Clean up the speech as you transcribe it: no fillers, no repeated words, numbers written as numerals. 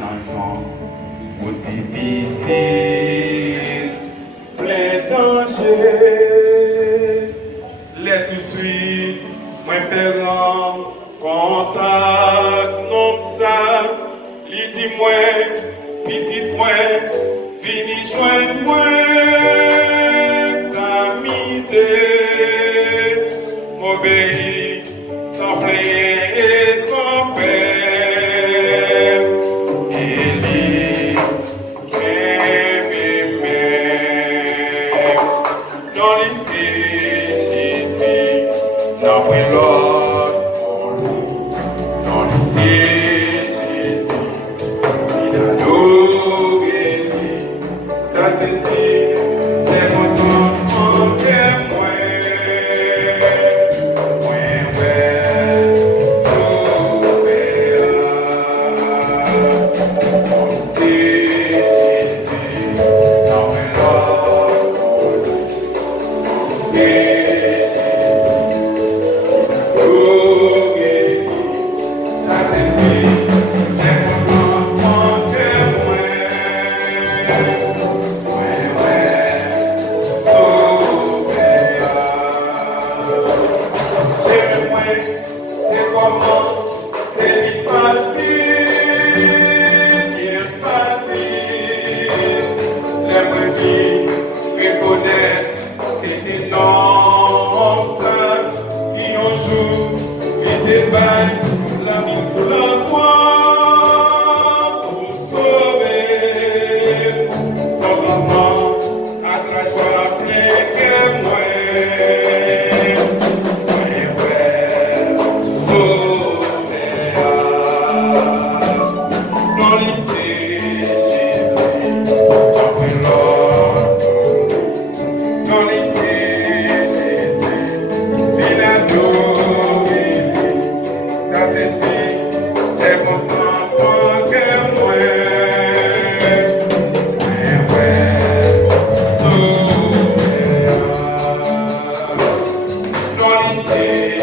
changement, ou difficile, plein danger. Les tout suite, moi faisant contact, non ça, li dit moi, petit moi, fini joindre moi, ta misère, m'obéit, sans plaire et sans paix. Et lui, dans l'issue, Jésus, dans le Lord, dans l'issue, Jésus, il a loué, ça c'est si, j'ai mon temps en témoin, Don't